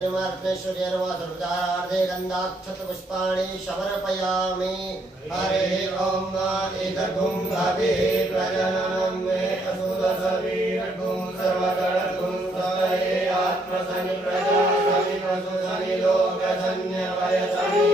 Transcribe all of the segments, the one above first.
सर्वदारार्धे गन्धाक्षतपुष्पाणि समर्पयामि। हरे ओम एतद्गुं गभीरजनं मे असुरसवीरगुं सर्वगणगुं तये आत्मसनि प्रजा सनि पशुसनि लोकसन्य वयसनि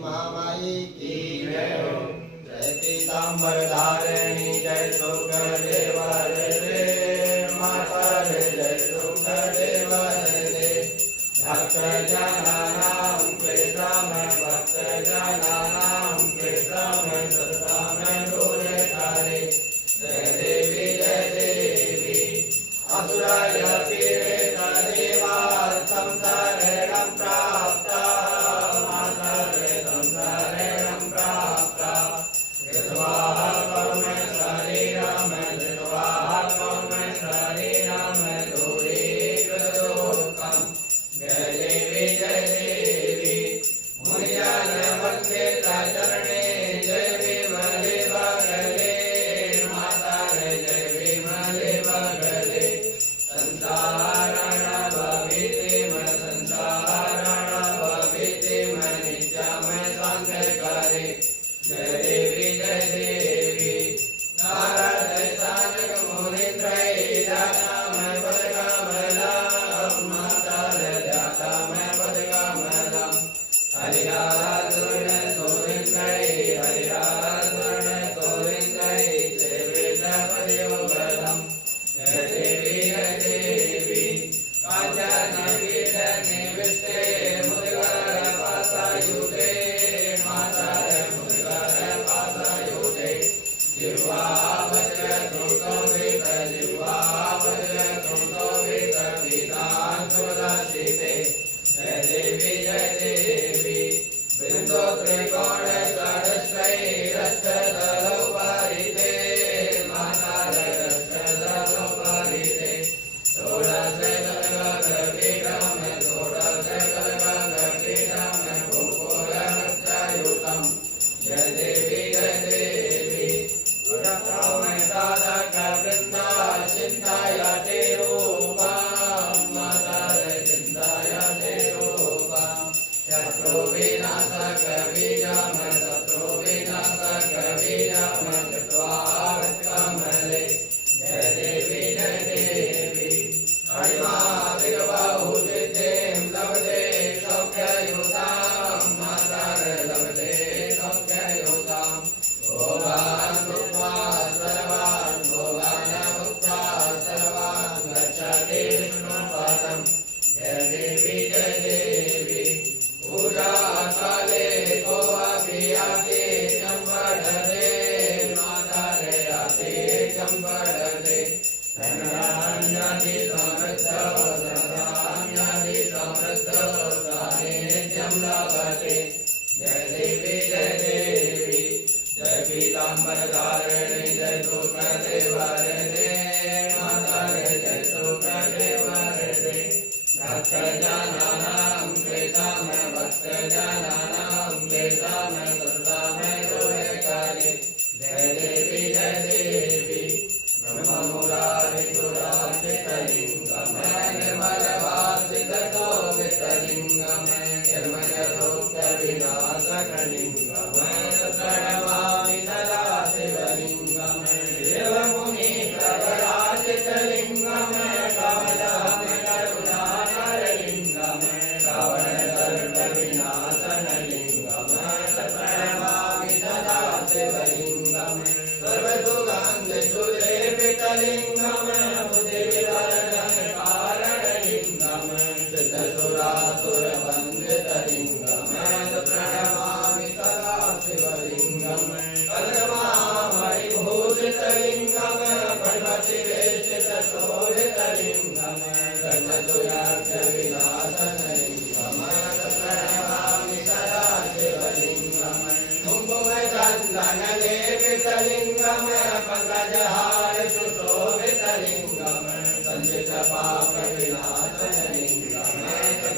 महामाई की जय पीताम्बरधारिणी जय सुखदेव रे माता रे जय सुखदेव रे भक्त जनानां प्रेतम भक्त जनानां प्रेतम सताम दूरे तारे जय देवी असुराय पीड़ित देवा संसारेणं प्राप्ता सर्वसुगान्धे सुरे पितलिङ्गम बुद्धिविवर्धन कारणलिङ्गम सुरासुरवन्दितलिङ्गं प्रणमामि सदा शिवलिङ्गं कलमामणिभूषितलिङ्गं पद्मशिवेशितशोभितलिङ्गं दण्डसुराज्यविनाशनलिङ्गं प्रणमामि सदा शिवलिङ्गं कुङ्कुमचन्दनलेपितलिङ्गं पङ्कजहार सुशोभितलिङ्गं सञ्चितपापविनाशनलिङ्गं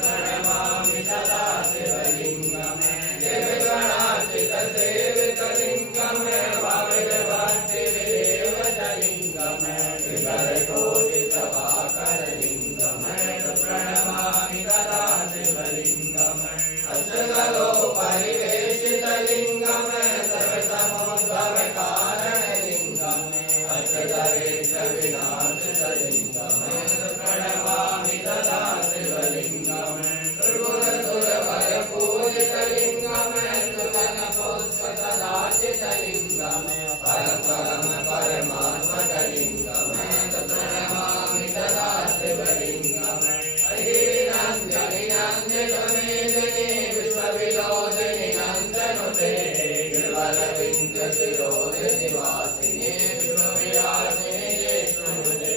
प्रणमामि सदा शिवलिङ्गं देवगणार्चितसेवितलिङ्गं भाविर्भक्तिविदेवतलिङ्गं त्रिकरकोटिप्रभाकरलिङ्गं प्रणमामि सदा शिवलिङ्गं अष्टगलोपरिवेशितलिङ्गं सर्वसमुद्भवकारणलिङ्गं अष्टदरेशविनाशितलिङ्गं प्रणमामि सदा शिवलिङ्गं दुर्गुणसुरवरपूजितलिङ्गं सुगन्धपुष्पसदाचितलिङ्गं परं परमात्मकलिङ्गं प्रणमामि सदा शिवलिङ्गं हरिनन्दनिनन्दितमेदिनी विश्वविनोदिनि नन्दनुते गिरिवरविन्द्यशिरोदिनि वासिनि विश्वविलासिनि ज्येष्ठनुते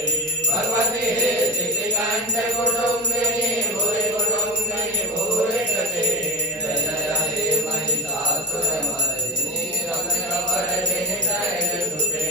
भगवति शितिकण्ठकुटुम्बिनि भूरि कुटुम्बिनि भूरि कृते जय जय हे महिषासुरमर्दिनि रमणवरदिनि शैलसुते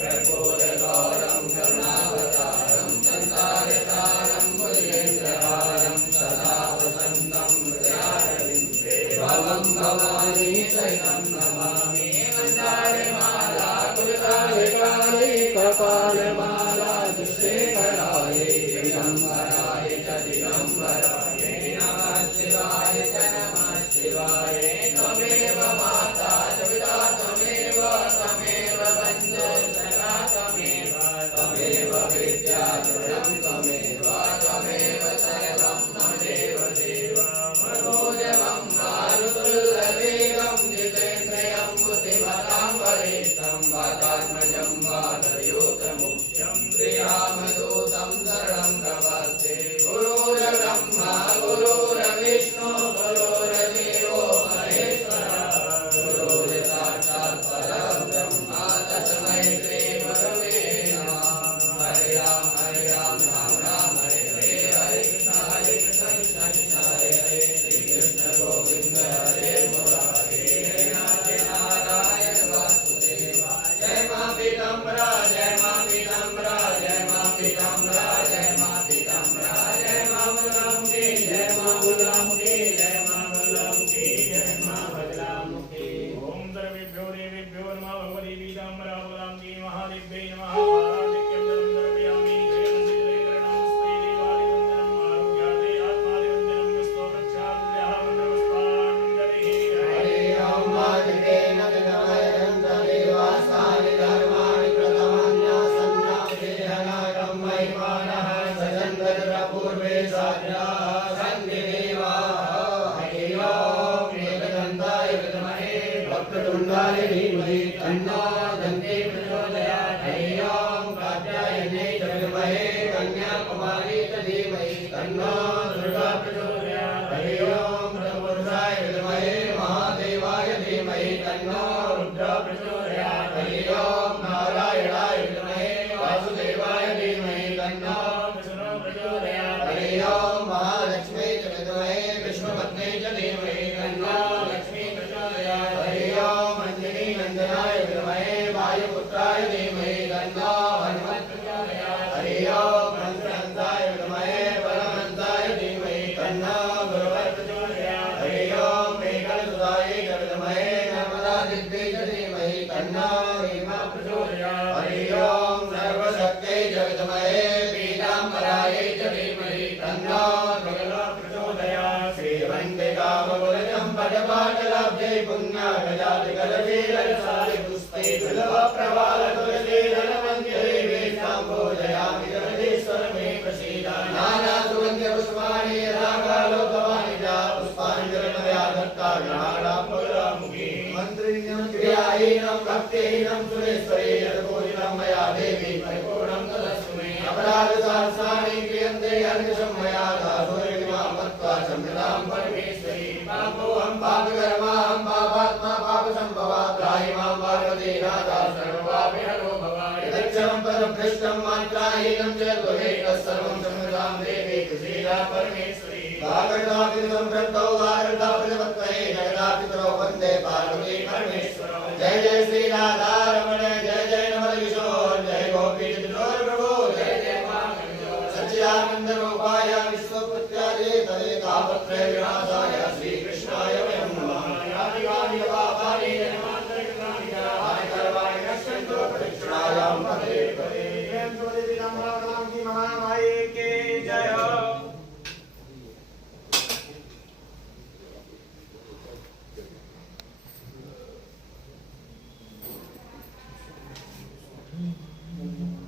कर्पूरगौरं करुणावतारं संसारसारं भुजगेन्द्रहारं सदा वसन्तं हृदयारविन्दे भवं भवानी सहितं नमामि मन्दारमाला कुलकालिकायै कपालमाला दुष्टेकरायै दिगम्बराय च दिगम्बराय नमः शिवाय च नमः शिवाय त्वमेव माता च पिता त्वमेव बन्धुसखा त्वमेव विद्या दृढं त्वमेव सर्वं मम देवदेव मनोजवं मारुतुल्यवेगं जितेन्द्रियं बुद्धिमतां वरिष्ठं वातात्मजं वादयोतमुख्यं श्रीरामदूतं शरणं प्रपद्ये गुरुर्ब्रह्मा गुरुर्विष्णु गुरुर्देवो महेश्वरः गुरुर्साक्षात् परब्रह्म तस्मै श्रीगुरवे नमः हरे राम राम राम हरे हरे हरे कृष्ण कृष्ण हरे हरे श्री कृष्ण गोविंद हरे मुरारे हे नारायण वासुदेव जय मां पीताम्बरा जय मां पीताम्बरा जय मां पीताम्बरा जय मां पीताम्बरा जय मां बलरामुखी जय मां बलरामुखी जय मां बलरामुखी जय मां बलरामुखी ओम सर्वेभ्यो देवेभ्यो नमः भगवती पीताम्बरा बलरामुखी महादेव्यै नमः आराधिक्यं द्रव्यामि जयमन्दिरेकरणं श्रीदेवादिवन्दनम् आरोग्यादे आत्मादिवन्दनं स्तोत्रक्षाद्यः मन्त्रपुष्पाञ्जलिः हरे ओम वाजपेयेन विद्महेन्द्रदेवासानि धर्माणि प्रथमान्यासन्नादेहनाकं महिमानः सजन्तपूर्वे साध्याः सन्धिदेवाः हरे ओम एकदन्ताय विद्महे वक्रतुण्डाय धीमहि तन्नो दन्ती प्रचोदयात् हरे ओम कात्यायने च विद्महे कन्याकुमारी च धीमहि तन्नो दुर्गा प्रचोदयात् हरे ओम तत्पुरुषाय विद्महे महादेवाय धीमहि तन्नो रुद्र प्रचोदयात् हरे ओम नारायणाय विद्महे वासुदेवाय धीमहि तन्नो विष्णु प्रचोदयात् हरे ओम महालक्ष्मी च विद्महे विष्णुपत्नी च धीमहि तन्नो लक्ष्मी प्रचोदयात् हरे ओम अंजनी नंदनाय विद्महे वायुपुत्राय धीमहि तन्नो हनुमत् प्रचोदयात् हरे ओम हंसहंसाय विद्महे परमहंसाय धीमहि तन्नो गुरुवर प्रचोदयात् हरे ओम मेघलसुताय च विद्महे नर्मदादिव्यै च धीमहि तन्नो रीमा प्रचोदयात् हरे ओम सर्वशक्त्यै च विद्महे पीताम्बरायै च धीमहि तन्नो गगना प्रचोदयात् श्रीवन्दिकामकुलजं पदपाटलाब्जै पुण्यागजातिकलशीलरसाय पुष्पै बिल्वप्रवालतुलसीधनवन्द्यदेवे सम्भोजयामि जगदीश्वर मे प्रसीद नानासुगन्ध्यपुष्पाणि यथा कालोपवानि च पुष्पाञ्जलिमया दत्ता गणानामुखी मन्त्रिण्यं क्रियाहीनं भक्तिहीनं सुरेश्वरी यत्पूजितं मया देवी परिपूर्णं तदस्तु मे अपराधसहस्राणि क्रियन्ते हर्निशं मया दासोऽयं मात्राहीनं च त्वमेव सर्वं क्षमतां देवी श्रीया परमेश्वरी वागर्तापि संप्रक्तौ वागर्ता प्रजपत्वये जगदापितरौ वन्दे पार्वती परमेश्वरौ जय जय श्री राधा रमण जय जय नमः किशोर जय गोपी किशोर प्रभु जय जय सच्चिदानंद रूपाय विश्वपुत्र्याय तवे तापत्रय विनाशाय श्री कृष्णाय वयं नमः यानि पापानि जन्मान्तरकृतानि करवाणि नश्यन्तु प्रदक्षिणायां पदे पदे प्रेम ज्योति नाम की महा